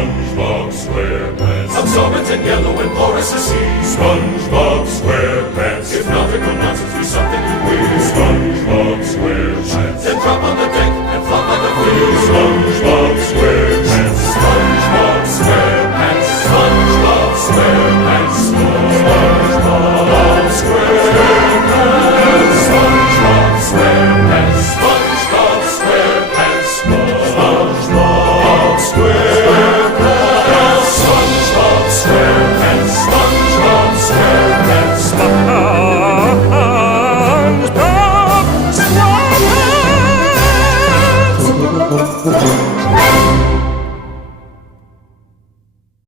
SpongeBob SquarePants. Absorbent and yellow and porous as sea. SpongeBob SquarePants. If nautical nonsense be something you wish, SpongeBob SquarePants. then drop on the deck and flop on the field. SpongeBob SquarePants. SpongeBob